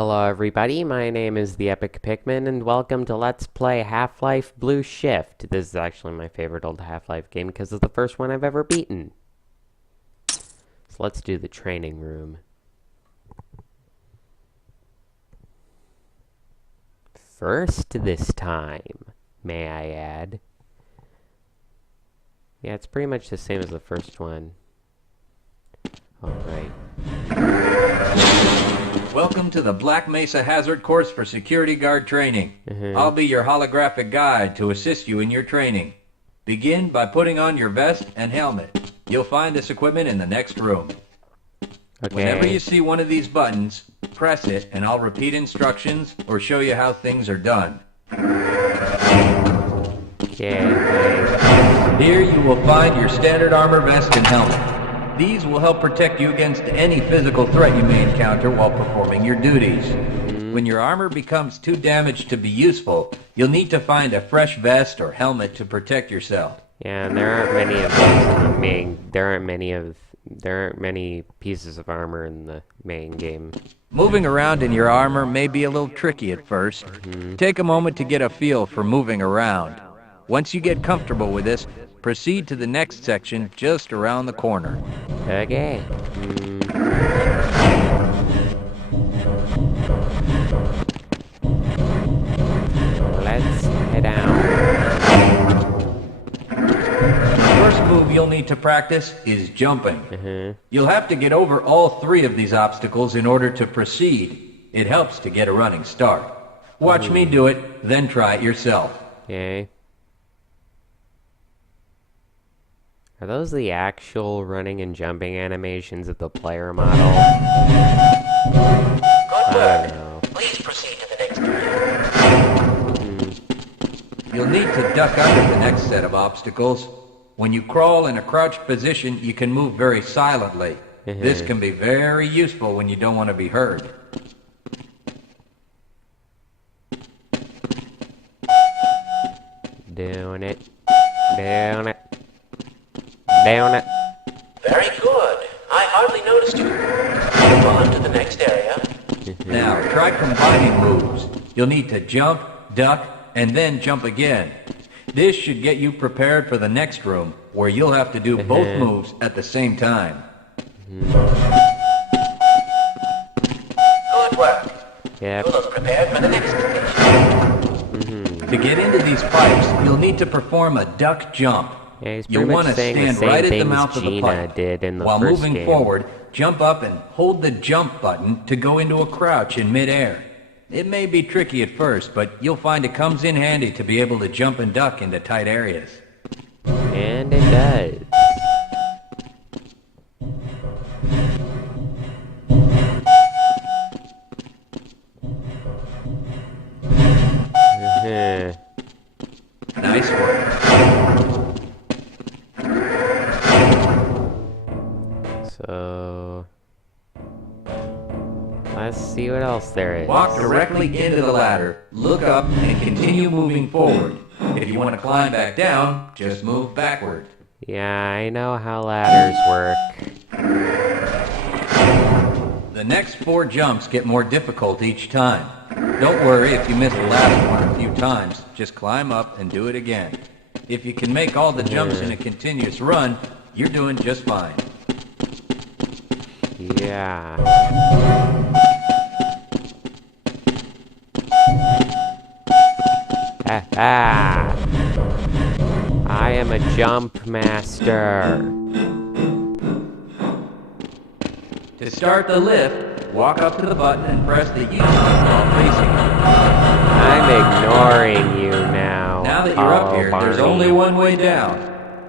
Hello everybody, my name is the Epic Pikmin, and welcome to Let's Play Half-Life Blue Shift. This is actually my favorite old Half-Life game because it's the first one I've ever beaten. So let's do the training room. First this time, may I add. Yeah, it's pretty much the same as the first one. Alright. Welcome to the Black Mesa Hazard Course for Security Guard Training. I'll be your holographic guide to assist you in your training. Begin by putting on your vest and helmet. You'll find this equipment in the next room. Okay. Whenever you see one of these buttons, press it and I'll repeat instructions or show you how things are done. Okay. Here you will find your standard armor vest and helmet. These will help protect you against any physical threat you may encounter while performing your duties. When your armor becomes too damaged to be useful, you'll need to find a fresh vest or helmet to protect yourself. Yeah, and there aren't many of those in the main. There aren't many pieces of armor in the main game. Moving around in your armor may be a little tricky at first. Take a moment to get a feel for moving around. Once you get comfortable with this, proceed to the next section just around the corner. Okay. Let's head out. The first move you'll need to practice is jumping. You'll have to get over all three of these obstacles in order to proceed. It helps to get a running start. Watch me do it, then try it yourself. Okay. Are those the actual running and jumping animations of the player model? Good work. I don't know. Please proceed to the next area. You'll need to duck under the next set of obstacles. When you crawl in a crouched position, you can move very silently. This can be very useful when you don't want to be heard. Doing it. Down it. Down it. Very good. I hardly noticed you. Move on to the next area. Now, try combining moves. You'll need to jump, duck, and then jump again. This should get you prepared for the next room, where you'll have to do both moves at the same time. Good work. Yep. You look prepared for the next station. To get into these pipes, you'll need to perform a duck jump. Yeah, he's You'll pretty want much to saying the stand same right at the things mouth of the Gina pipe. did in the While first moving game. forward, jump up and hold the jump button to go into a crouch in midair. It may be tricky at first, but you'll find it comes in handy to be able to jump and duck into tight areas. And it does. Nice work. So let's see what else there is. Walk directly into the ladder, look up, and continue moving forward. If you want to climb back down, just move backward. Yeah, I know how ladders work. The next 4 jumps get more difficult each time. Don't worry if you miss the last one a few times, just climb up and do it again. If you can make all the jumps in a continuous run, you're doing just fine. Yeah. Ha! I am a jump master. To start the lift, walk up to the button and press the U button while facing it. I'm ignoring you now. Now that you're up here, Barney. there's only one way down.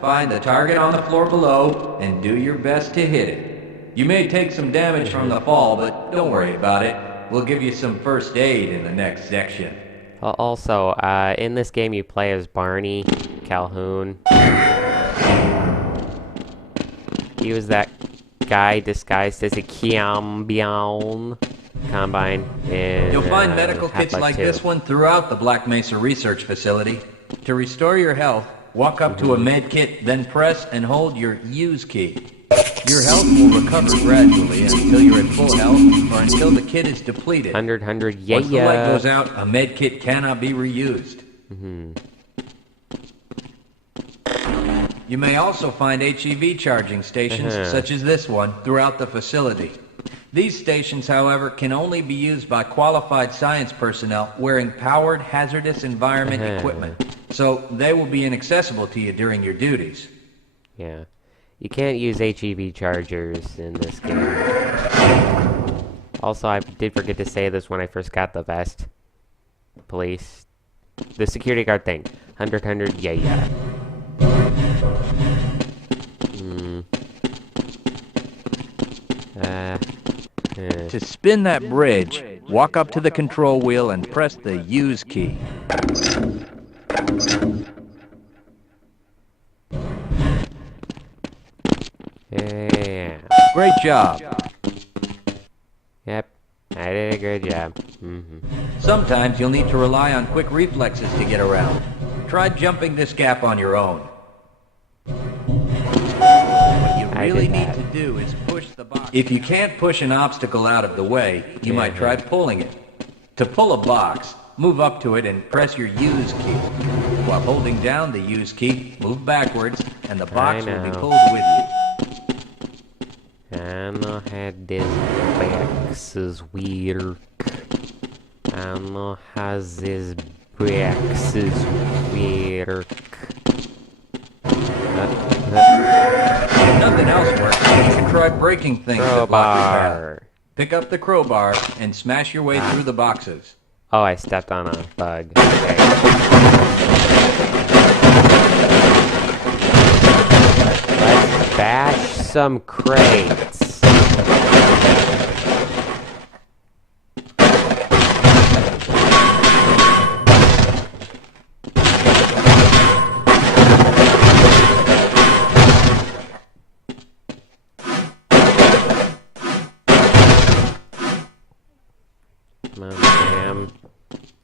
Find the target on the floor below and do your best to hit it. You may take some damage from the fall, but don't worry about it. We'll give you some first aid in the next section. Also, in this game you play as Barney Calhoun. He was that guy disguised as a Combine in You'll find medical kits Half-Life like 2. this one throughout the Black Mesa Research Facility. To restore your health, walk up to a med kit, then press and hold your use key. Your health will recover gradually until you're at full health or until the kit is depleted. 100, yeah, Once the light yeah. goes out, a med kit cannot be reused. You may also find HEV charging stations, such as this one, throughout the facility. These stations, however, can only be used by qualified science personnel wearing powered hazardous environment equipment, so they will be inaccessible to you during your duties. Yeah. You can't use HEV chargers in this game. Also, I did forget to say this when I first got the vest. Police. The security guard thing. 100, yeah, yeah. To spin that bridge, walk up to the control wheel and press the use key. Yeah. Great job. Yep. I did a good job. Sometimes you'll need to rely on quick reflexes to get around. Try jumping this gap on your own. What you really need to do is push the box. If you can't push an obstacle out of the way, you might try pulling it. To pull a box, move up to it and press your use key. While holding down the use key, move backwards, and the box will be pulled with you. I know how this boxes work. I know how this boxes work. If nothing else works, you can try breaking things that block your path. Crowbar. Pick up the crowbar and smash your way through the boxes. Oh, I stepped on a bug. Okay. Let's bash some crates. Bam.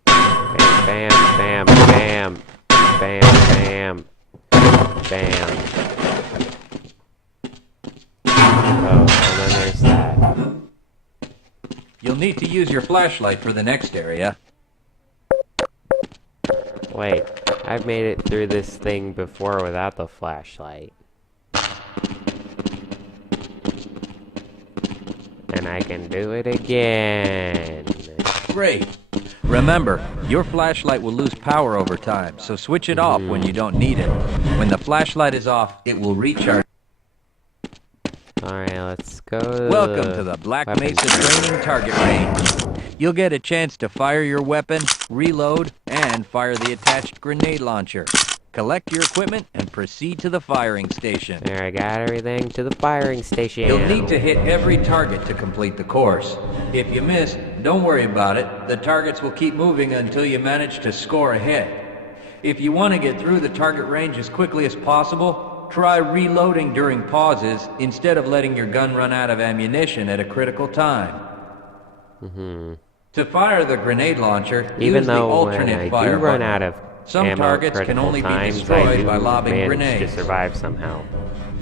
Bam, bam, bam. Bam, bam. Bam. Oh, and then there's that. You'll need to use your flashlight for the next area. Wait, I've made it through this thing before without the flashlight. And I can do it again. Great. Remember, your flashlight will lose power over time, so switch it off when you don't need it. When the flashlight is off, it will recharge. Alright, let's go. Welcome to the Black Mesa Training Target Range. You'll get a chance to fire your weapon, reload, and fire the attached grenade launcher. Collect your equipment and proceed to the firing station. There, I got everything to the firing station. You'll need to hit every target to complete the course. If you miss, don't worry about it. The targets will keep moving until you manage to score a hit. If you want to get through the target range as quickly as possible, try reloading during pauses instead of letting your gun run out of ammunition at a critical time. To fire the grenade launcher, Even use the though when alternate I fire do run button. out of Some ammo targets can critical only be times, I destroyed do by lobbing manage grenades. to survive somehow.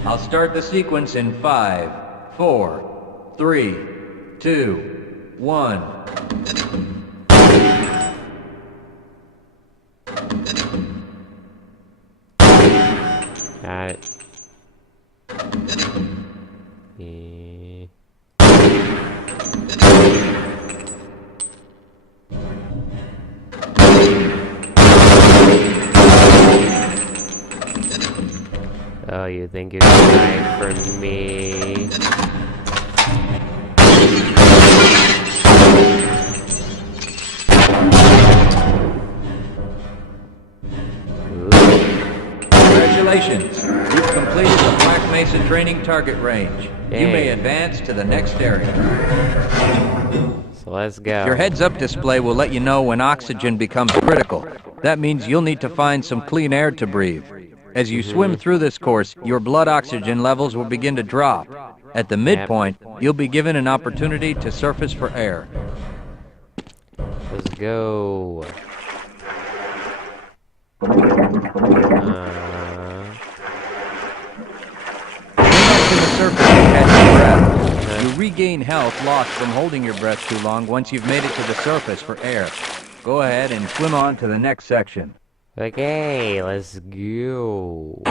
I'll start the sequence in 5, 4, 3, 2, 1. Got it. Yeah. Oh, you think you can hide from me? Congratulations! You've completed the Black Mesa Training Target Range. You may Yay. advance to the next area. So let's go. Your heads-up display will let you know when oxygen becomes critical. That means you'll need to find some clean air to breathe. As you swim through this course, your blood oxygen levels will begin to drop. At the midpoint, you'll be given an opportunity to surface for air. Let's go. To the surface, You regain health lost from holding your breath too long once you've made it to the surface for air. Go ahead and swim on to the next section. Okay, let's go.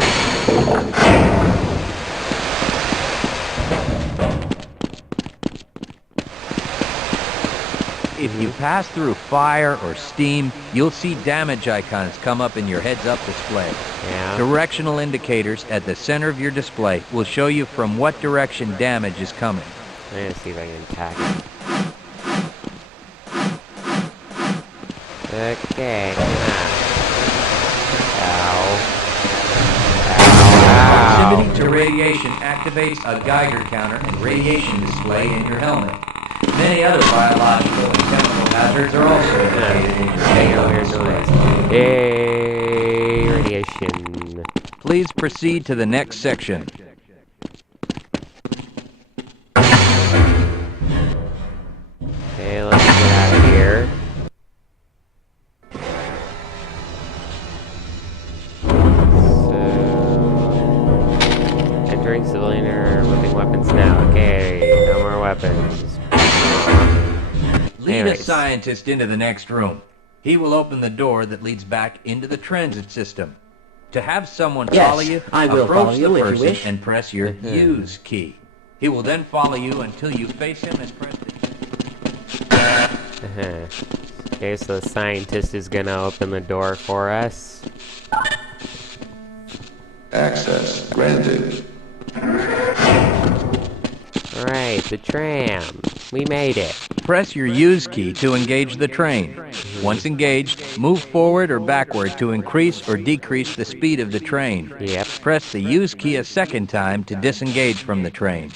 If you pass through fire or steam, you'll see damage icons come up in your heads-up display. Yeah. Directional indicators at the center of your display will show you from what direction damage is coming. I'm gonna see if I can attack it. Okay. Ow. Ow. Proximity to radiation activates a Geiger counter and radiation display in your helmet. Many other biological and chemical hazards are also indicated in your head-up display. Hey, radiation. Please proceed to the next section. Okay, let's get out of here. So, entering civilian or lifting weapons now. Okay, no more weapons. Lead a Anyways. scientist into the next room. He will open the door that leads back into the transit system. To have someone Yes, follow you, I will follow approach you the if you person wish. and press your use key. He will then follow you until you face him and press the... Okay, so the scientist is gonna open the door for us. Access granted. Alright, the tram. We made it. Press your use key to engage the train. Once engaged, move forward or backward to increase or decrease the speed of the train. Yep. Press the use key a second time to disengage from the train.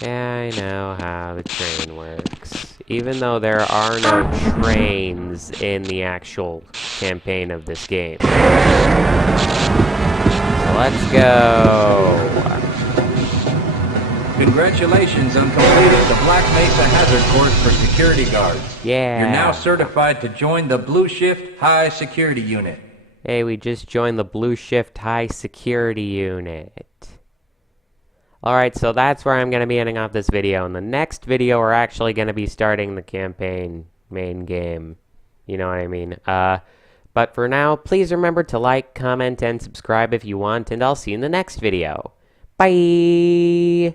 Yeah, I know how the train works. Even though there are no trains in the actual campaign of this game. So let's go. Congratulations on completing the Black Mesa Hazard Course for security guards. Yeah. You're now certified to join the Blue Shift High Security Unit. Hey, we just joined the Blue Shift High Security Unit. Alright, so that's where I'm going to be ending off this video. In the next video, we're actually going to be starting the campaign main game. You know what I mean? But for now, please remember to like, comment, and subscribe if you want, and I'll see you in the next video. Bye!